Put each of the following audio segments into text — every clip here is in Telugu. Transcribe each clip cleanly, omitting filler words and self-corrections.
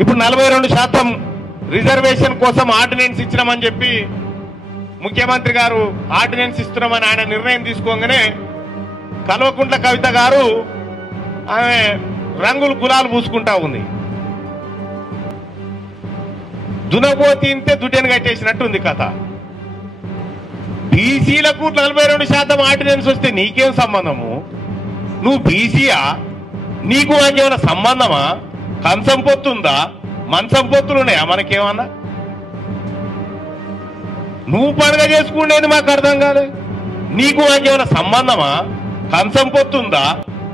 ఇప్పుడు 42% రిజర్వేషన్ కోసం ఆర్డినెన్స్ ఇచ్చినామని చెప్పి ముఖ్యమంత్రి గారు ఆర్డినెన్స్ ఇస్తున్నామని ఆయన నిర్ణయం తీసుకోగానే కల్వకుంట్ల కవిత గారు ఆమె రంగులు గులాలు పూసుకుంటా ఉంది. దునపోతే దుడ్డెను కట్టేసినట్టుంది కథ. బీసీలకు 42% ఆర్డినెన్స్ వస్తే నీకేం సంబంధము? నువ్వు బీసీయా? నీకు మాకేమైనా సంబంధమా? కంచం పొత్తుందా? మంచం పొత్తులు ఉన్నాయా మనకేమన్నా? నువ్వు పండుగ చేసుకునేది మాకు అర్థం కాదు. నీకు మాకేమైనా సంబంధమా? కంచం పొత్తుందా?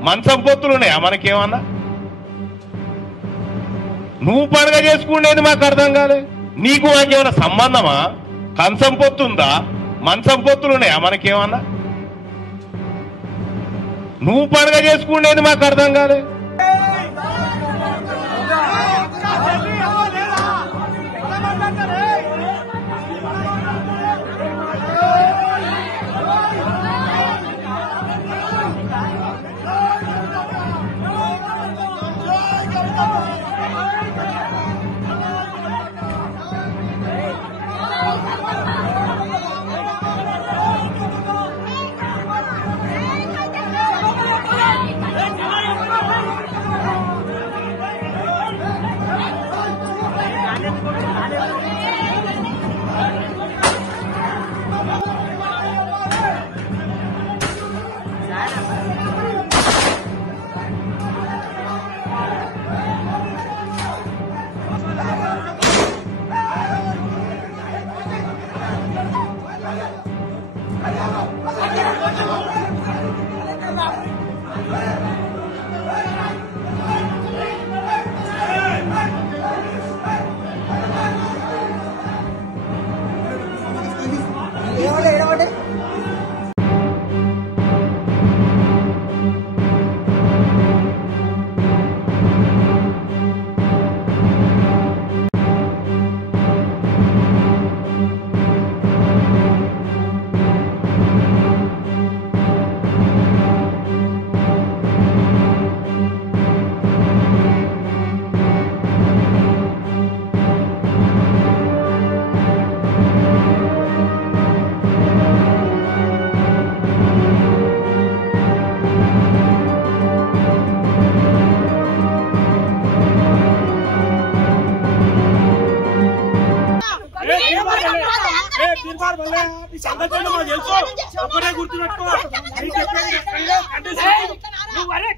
మంచం పొత్తులు ఉన్నాయా మనకేమన్నా? నువ్వు పండుగ చేసుకునేది మాకు అర్థం కాదు. నీకు మాకేమైనా సంబంధమా? కంచం పొత్తుందా? మంచం పొత్తులు ఉన్నాయా మనకేమన్నా? నువ్వు పండుగ చేసుకునేది మాకు అర్థం కాదు.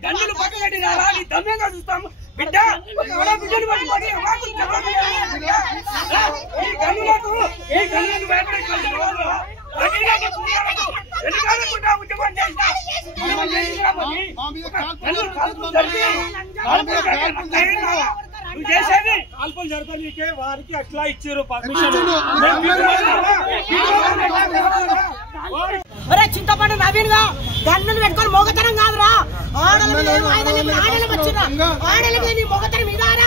గన్నులు పక్కగట్టి రావాలి దమ్యంగా చూస్తాము బిడ్డ బిడ్డలు పట్టుకొని ఈ గన్నులకు నువ్వు చేసేది కాల్పులు జరపనీకే వారికి అట్లా ఇచ్చారు పర్మిషన్. చింతపండు నవీన్ గా గన్నులు పెట్టుకొని మొగతనం కాదురా. ఆడలు వచ్చిన ఆడలకి నీ మొగతనం ఇదారా.